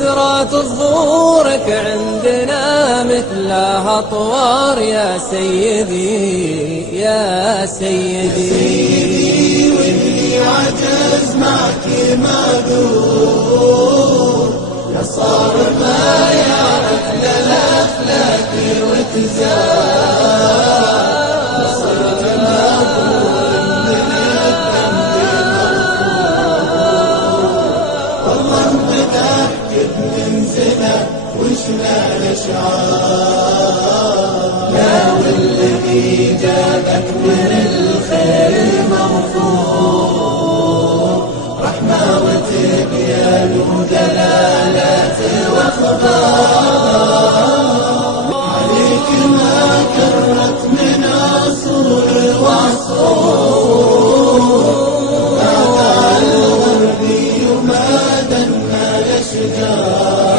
وأسرات ظهورك عندنا مثلها أطوار يا سيدي يا سيدي. وإني عجز معك معذور، يا صار ما يعرف للأفلاك وتزار، صرت مغفور من الذنب مرفوع، والله متأكد من زنا وشنا الأشعار، لا والذي جابك من الخير موفور، رحمة وتبيان ودلالات واخبار، عليك ما كرت من عصور وعصور، هذا الغربي ما دنا الاشجار.